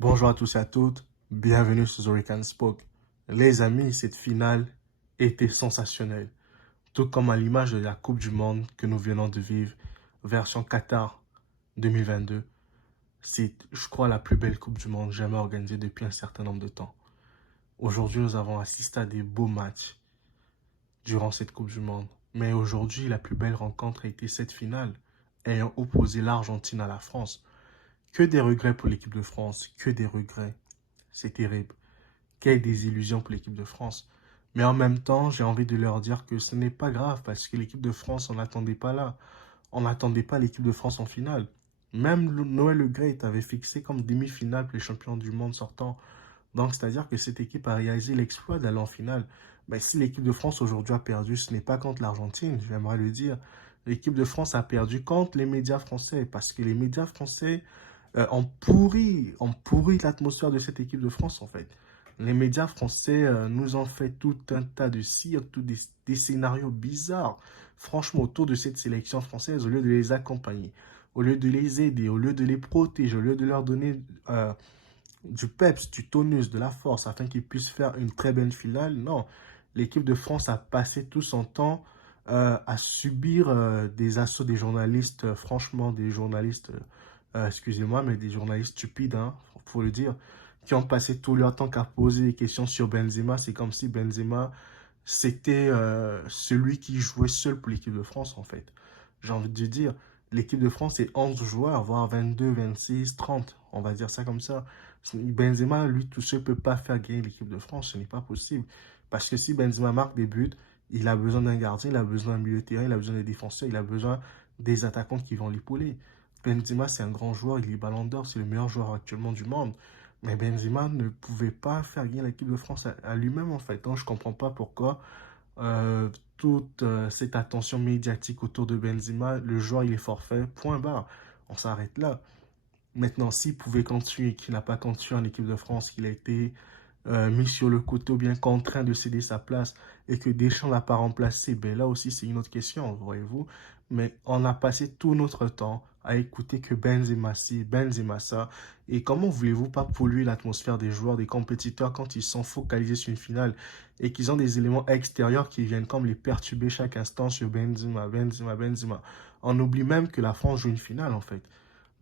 Bonjour à tous et à toutes, bienvenue sur The Rican Spoke. Les amis, cette finale était sensationnelle, tout comme à l'image de la Coupe du Monde que nous venons de vivre, version Qatar 2022. C'est, je crois, la plus belle Coupe du Monde jamais organisée depuis un certain nombre de temps. Aujourd'hui, nous avons assisté à des beaux matchs durant cette Coupe du Monde. Mais aujourd'hui, la plus belle rencontre a été cette finale, ayant opposé l'Argentine à la France. Que des regrets pour l'équipe de France, que des regrets. C'est terrible. Quelle désillusion pour l'équipe de France. Mais en même temps, j'ai envie de leur dire que ce n'est pas grave parce que l'équipe de France, on n'attendait pas là. On n'attendait pas l'équipe de France en finale. Même Noël Le Graët avait fixé comme demi-finale pour les champions du monde sortants. Donc, c'est-à-dire que cette équipe a réalisé l'exploit d'aller en finale. Mais si l'équipe de France aujourd'hui a perdu, ce n'est pas contre l'Argentine, j'aimerais le dire. L'équipe de France a perdu contre les médias français parce que les médias français ont pourri l'atmosphère de cette équipe de France en fait. Les médias français nous ont fait tout un tas de cirques, des scénarios bizarres. Franchement, autour de cette sélection française, au lieu de les accompagner, au lieu de les aider, au lieu de les protéger, au lieu de leur donner du peps, du tonus, de la force, afin qu'ils puissent faire une très belle finale. Non, l'équipe de France a passé tout son temps à subir des assauts des journalistes, franchement, des journalistes, excusez-moi, mais des journalistes stupides, hein, faut le dire, qui ont passé tout leur temps qu'à poser des questions sur Benzema. C'est comme si Benzema, c'était celui qui jouait seul pour l'équipe de France, en fait. J'ai envie de dire, l'équipe de France, c'est 11 joueurs, voire 22, 26, 30, on va dire ça comme ça. Benzema, lui, tout seul ne peut pas faire gagner l'équipe de France. Ce n'est pas possible. Parce que si Benzema marque des buts, il a besoin d'un gardien, il a besoin d'un milieu de terrain, il a besoin des défenseurs, il a besoin des attaquants qui vont l'épauler. Benzema, c'est un grand joueur, il est ballon d'or, c'est le meilleur joueur actuellement du monde. Mais Benzema ne pouvait pas faire gagner l'équipe de France à lui-même, en fait. Donc, je ne comprends pas pourquoi toute cette attention médiatique autour de Benzema, le joueur, il est forfait, point barre. On s'arrête là. Maintenant, s'il pouvait continuer, qu'il n'a pas continué en équipe de France, qu'il a été mis sur le côté ou bien contraint de céder sa place et que Deschamps ne l'a pas remplacé, ben là aussi c'est une autre question, voyez-vous. Mais on a passé tout notre temps à écouter que Benzema ci, Benzema ça. Et comment voulez-vous pas polluer l'atmosphère des joueurs, des compétiteurs quand ils sont focalisés sur une finale et qu'ils ont des éléments extérieurs qui viennent comme les perturber chaque instant sur Benzema, Benzema, Benzema. On oublie même que la France joue une finale en fait.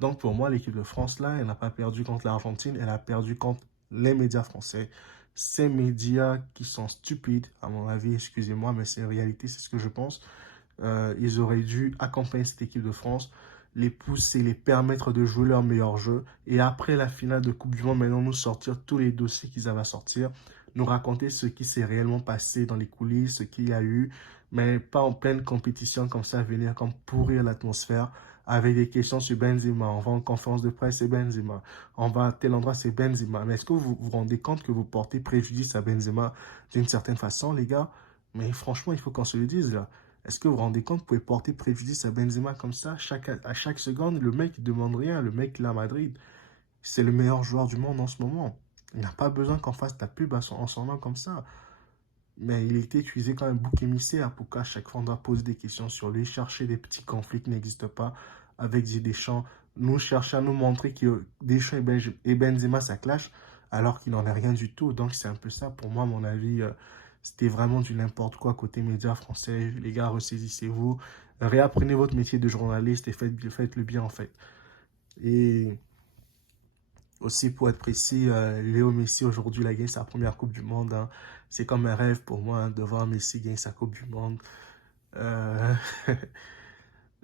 Donc pour moi, l'équipe de France, là, elle n'a pas perdu contre l'Argentine, elle a perdu contre les médias français. Ces médias qui sont stupides, à mon avis, excusez-moi, mais c'est une réalité, c'est ce que je pense. Ils auraient dû accompagner cette équipe de France, les pousser, les permettre de jouer leur meilleur jeu. Et après la finale de Coupe du Monde, maintenant nous sortir tous les dossiers qu'ils avaient à sortir, nous raconter ce qui s'est réellement passé dans les coulisses, ce qu'il y a eu, mais pas en pleine compétition comme ça, venir comme pourrir l'atmosphère avec des questions sur Benzema. On va en conférence de presse, c'est Benzema. On va à tel endroit, c'est Benzema. Mais est-ce que vous vous rendez compte que vous portez préjudice à Benzema d'une certaine façon, les gars? Mais franchement, il faut qu'on se le dise là. Est-ce que vous vous rendez compte que vous pouvez porter préjudice à Benzema comme ça, à chaque seconde, le mec, il demande rien, le mec, il est à Madrid. C'est le meilleur joueur du monde en ce moment. Il n'a pas besoin qu'on fasse la pub en son nom comme ça. Mais il était utilisé comme un bouc émissaire pour qu'à chaque fois on doit poser des questions sur lui, chercher des petits conflits qui n'existent pas avec Deschamps, nous chercher à nous montrer que Deschamps et Benzema ça clash alors qu'il n'en est rien du tout. Donc c'est un peu ça pour moi, à mon avis. C'était vraiment du n'importe quoi côté médias français. Les gars, ressaisissez-vous, réapprenez votre métier de journaliste et faites le bien en fait. Et aussi, pour être précis, Léo Messi, aujourd'hui, il a gagné sa première Coupe du Monde, hein. C'est comme un rêve pour moi hein, de voir Messi gagner sa Coupe du Monde. Euh,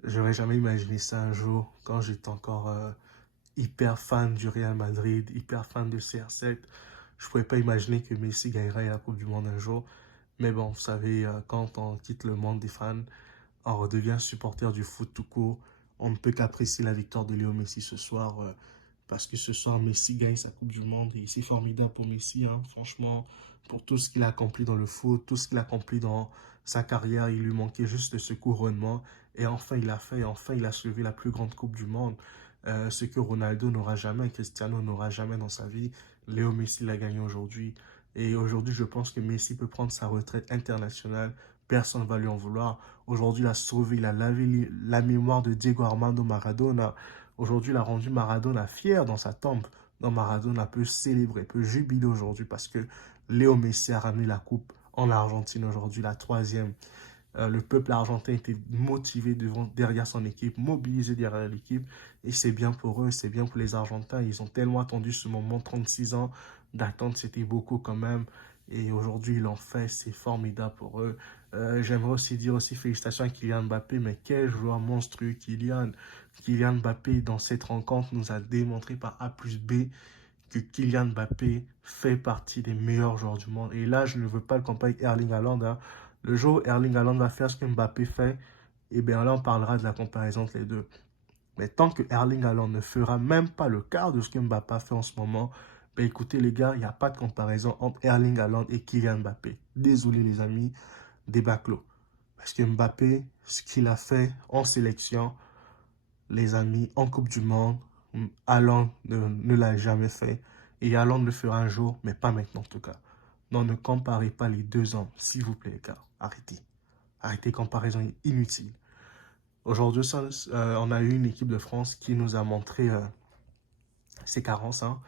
J'aurais jamais imaginé ça un jour quand j'étais encore hyper fan du Real Madrid, hyper fan de CR7. Je ne pouvais pas imaginer que Messi gagnerait la Coupe du Monde un jour. Mais bon, vous savez, quand on quitte le monde des fans, on redevient supporter du foot tout court. On ne peut qu'apprécier la victoire de Léo Messi ce soir. Parce que ce soir, Messi gagne sa Coupe du Monde et c'est formidable pour Messi, hein, franchement, pour tout ce qu'il a accompli dans le foot, tout ce qu'il a accompli dans sa carrière, il lui manquait juste ce couronnement et enfin il a fait, enfin il a soulevé la plus grande Coupe du Monde, ce que Ronaldo n'aura jamais, Cristiano n'aura jamais dans sa vie. Léo Messi l'a gagné aujourd'hui et aujourd'hui je pense que Messi peut prendre sa retraite internationale, personne ne va lui en vouloir. Aujourd'hui il a sauvé, il a lavé la mémoire de Diego Armando Maradona. Aujourd'hui, il a rendu Maradona fier dans sa tombe. Donc Maradona peut célébrer, peut jubiler aujourd'hui parce que Léo Messi a ramené la coupe en Argentine aujourd'hui, la troisième. Le peuple argentin était motivé derrière son équipe, mobilisé derrière l'équipe. Et c'est bien pour eux, c'est bien pour les Argentins. Ils ont tellement attendu ce moment, 36 ans d'attente, c'était beaucoup quand même. Et aujourd'hui, ils l'ont fait, c'est formidable pour eux. J'aimerais aussi dire aussi félicitations à Kylian Mbappé, mais quel joueur monstrueux Kylian. Kylian Mbappé, dans cette rencontre, nous a démontré par A plus B que Kylian Mbappé fait partie des meilleurs joueurs du monde. Et là, je ne veux pas le comparer avec Erling Haaland, hein. Le jour où Erling Haaland va faire ce que Mbappé fait, et bien là, on parlera de la comparaison entre les deux. Mais tant que Erling Haaland ne fera même pas le quart de ce que Mbappé fait en ce moment, ben écoutez les gars, il n'y a pas de comparaison entre Erling Haaland et Kylian Mbappé. Désolé les amis, débat clos. Parce que Mbappé, ce qu'il a fait en sélection, les amis, en Coupe du Monde, Haaland ne l'a jamais fait. Et Haaland le fera un jour, mais pas maintenant en tout cas. Non, ne comparez pas les deux hommes, s'il vous plaît les gars. Arrêtez. Arrêtez, comparaison inutile. Aujourd'hui, on a eu une équipe de France qui nous a montré ses carences. Hein,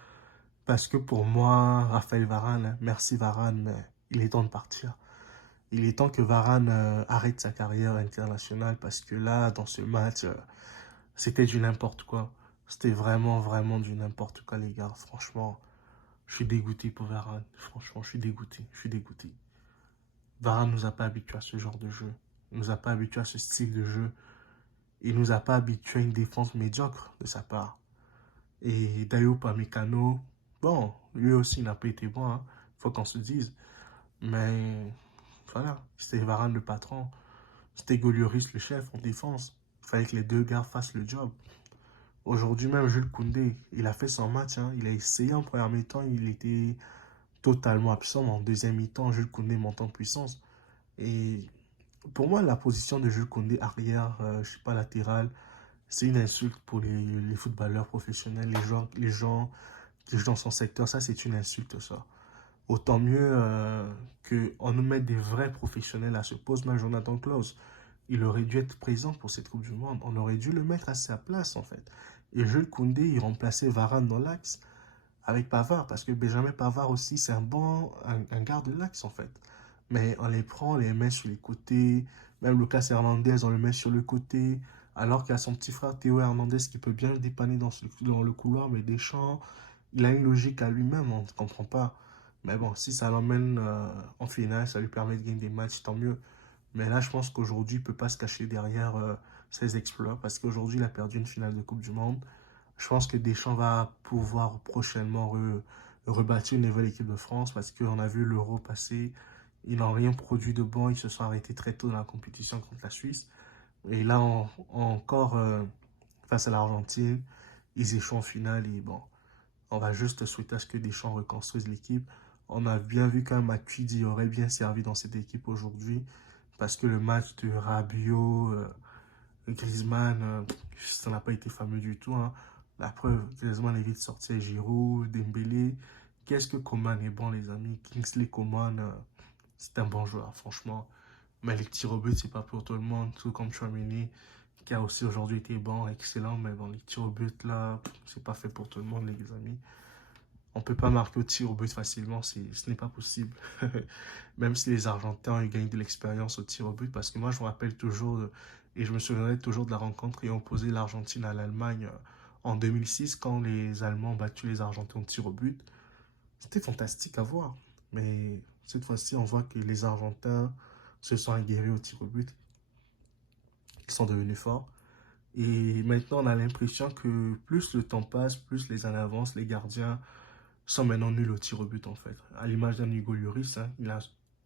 parce que pour moi, Raphaël Varane, merci Varane, mais il est temps de partir. Il est temps que Varane arrête sa carrière internationale parce que là, dans ce match, c'était du n'importe quoi. C'était vraiment, vraiment du n'importe quoi, les gars. Franchement, je suis dégoûté pour Varane. Franchement, je suis dégoûté. Je suis dégoûté. Varane nous a pas habitués à ce genre de jeu. Il nous a pas habitués à ce style de jeu. Il nous a pas habitués à une défense médiocre de sa part. Et Dayo Pamecano, bon, lui aussi n'a pas été bon, hein. Faut qu'on se dise. Mais voilà, c'était Varane le patron. C'était Golioris le chef en défense. Il fallait que les deux gars fassent le job. Aujourd'hui même, Jules Koundé, il a fait son match. Hein. Il a essayé en première mi-temps, il était totalement absent. En deuxième mi-temps, Jules Koundé monte en puissance. Et pour moi, la position de Jules Koundé arrière, je sais pas, latéral, c'est une insulte pour les footballeurs professionnels, les gens qui jouent dans son secteur. Ça, c'est une insulte, ça. Autant mieux qu'on nous mette des vrais professionnels à ce poste. Même Jonathan Klaus, il aurait dû être présent pour cette Coupe du Monde. On aurait dû le mettre à sa place, en fait. Et Jules Koundé, il remplaçait Varane dans l'axe avec Pavard, parce que Benjamin Pavard aussi, c'est un garde de l'axe, en fait. Mais on les prend, on les met sur les côtés. Même Lucas Hernandez, on le met sur le côté. Alors qu'il y a son petit frère Théo Hernandez qui peut bien le dépanner dans le couloir, mais Deschamps, il a une logique à lui-même, on ne comprend pas. Mais bon, si ça l'emmène en finale, ça lui permet de gagner des matchs, tant mieux. Mais là, je pense qu'aujourd'hui, il ne peut pas se cacher derrière ses exploits parce qu'aujourd'hui, il a perdu une finale de Coupe du Monde. Je pense que Deschamps va pouvoir prochainement rebâtir une nouvelle équipe de France parce qu'on a vu l'Euro passer. Ils n'ont rien produit de bon. Ils se sont arrêtés très tôt dans la compétition contre la Suisse. Et là, encore, face à l'Argentine, ils échouent en finale. Et bon, on va juste souhaiter à ce que Deschamps reconstruise l'équipe. On a bien vu qu'un Matuidi aurait bien servi dans cette équipe aujourd'hui. Parce que le match de Rabiot, Griezmann, ça n'a pas été fameux du tout. Hein. La preuve, Griezmann est vite sorti, Giroud, Dembélé. Qu'est-ce que Coman est bon, les amis. Kingsley Coman, c'est un bon joueur, franchement. Mais les tirs au but, c'est pas pour tout le monde. Tout comme Chouameni, qui a aussi aujourd'hui été bon, excellent. Mais bon, les tirs au but, là, c'est pas fait pour tout le monde, les amis. On peut pas marquer au tir au but facilement, ce n'est pas possible. Même si les Argentins ont gagné de l'expérience au tir au but, parce que moi je me rappelle toujours, et je me souviendrai toujours de la rencontre ayant opposé l'Argentine à l'Allemagne en 2006, quand les Allemands ont battu les Argentins au tir au but. C'était fantastique à voir. Mais cette fois-ci, on voit que les Argentins se sont aguerris au tir au but. Ils sont devenus forts. Et maintenant, on a l'impression que plus le temps passe, plus les années avancent, les gardiens sont maintenant nuls au tir au but en fait. À l'image d'un Hugo Lloris, hein,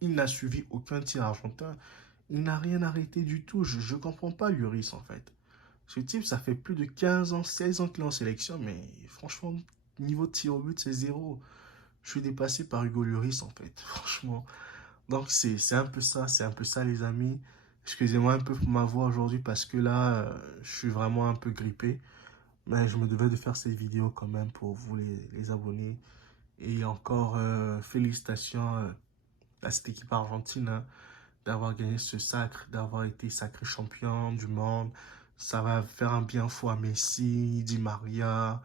il n'a suivi aucun tir argentin. Il n'a rien arrêté du tout. Je ne comprends pas Lloris en fait. Ce type, ça fait plus de 15 ans, 16 ans qu'il est en sélection, mais franchement, niveau de tir au but, c'est zéro. Je suis dépassé par Hugo Lloris en fait, franchement. Donc c'est un peu ça les amis. Excusez-moi un peu pour ma voix aujourd'hui parce que là, je suis vraiment un peu grippé. Mais je me devais de faire cette vidéo quand même pour vous les abonnés. Et encore, félicitations à cette équipe argentine hein, d'avoir gagné ce sacre, d'avoir été sacré champion du monde. Ça va faire un bien fou à Messi, Di Maria,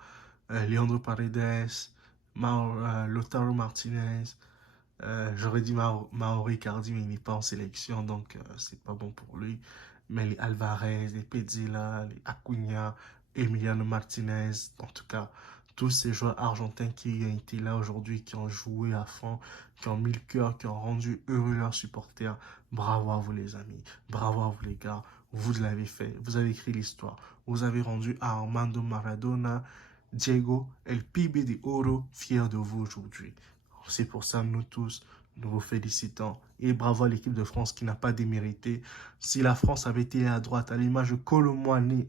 Leandro Paredes, Lautaro Martinez. J'aurais dit Mauro Icardi, mais il n'est pas en sélection, donc c'est pas bon pour lui. Mais les Alvarez, les Petzela, les Acuna, Emiliano Martinez, en tout cas, tous ces joueurs argentins qui ont été là aujourd'hui, qui ont joué à fond, qui ont mis le cœur, qui ont rendu heureux leurs supporters. Bravo à vous les amis, bravo à vous les gars, vous l'avez fait, vous avez écrit l'histoire. Vous avez rendu à Armando Maradona, Diego, El Pibe de Oro, fier de vous aujourd'hui. C'est pour ça, nous tous, nous vous félicitons. Et bravo à l'équipe de France qui n'a pas démérité. Si la France avait été à droite, à l'image de Kolo Muani,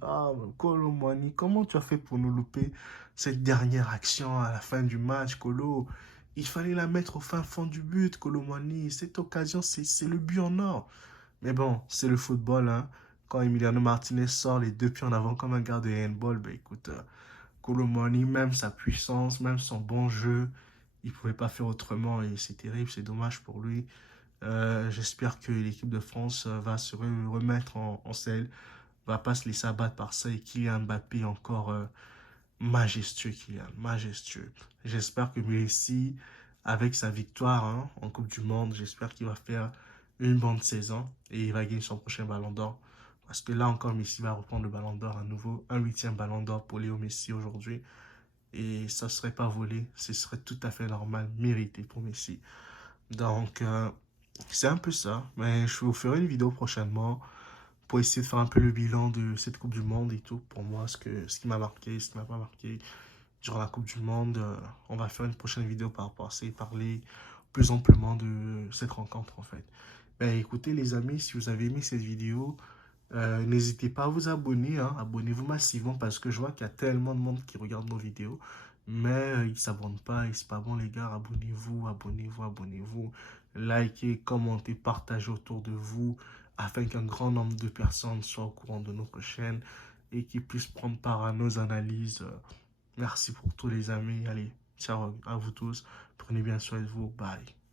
Kolo Muani, comment tu as fait pour nous louper cette dernière action à la fin du match, Kolo? Il fallait la mettre au fin fond du but, Kolo Muani. Cette occasion, c'est le but en or. Mais bon, c'est le football, hein. Quand Emiliano Martinez sort les deux pieds en avant comme un gars de handball, ben écoute, Kolo Muani, même sa puissance, même son bon jeu, il ne pouvait pas faire autrement et c'est terrible, c'est dommage pour lui. J'espère que l'équipe de France va se remettre en selle, va pas se laisser abattre par ça et Kylian Mbappé encore majestueux, Kylian, majestueux. J'espère que Messi, avec sa victoire hein, en Coupe du Monde, j'espère qu'il va faire une bonne saison et il va gagner son prochain Ballon d'Or. Parce que là encore, Messi va reprendre le Ballon d'Or à nouveau, un 8e Ballon d'Or pour Léo Messi aujourd'hui. Et ça ne serait pas volé, ce serait tout à fait normal, mérité pour Messi. Donc, c'est un peu ça. Mais je vous ferai une vidéo prochainement pour essayer de faire un peu le bilan de cette Coupe du Monde et tout. Pour moi, ce qui m'a marqué, ce qui m'a pas marqué durant la Coupe du Monde. On va faire une prochaine vidéo par rapport à ça et parler plus amplement de cette rencontre en fait. Ben, écoutez les amis, si vous avez aimé cette vidéo, n'hésitez pas à vous abonner, hein. Abonnez-vous massivement parce que je vois qu'il y a tellement de monde qui regarde nos vidéos, mais ils ne s'abonnent pas et c'est pas bon les gars. Abonnez-vous, abonnez-vous, abonnez-vous. Likez, commentez, partagez autour de vous afin qu'un grand nombre de personnes soient au courant de notre chaîne et qu'ils puissent prendre part à nos analyses. Merci pour tous les amis. Allez, ciao à vous tous. Prenez bien soin de vous. Bye.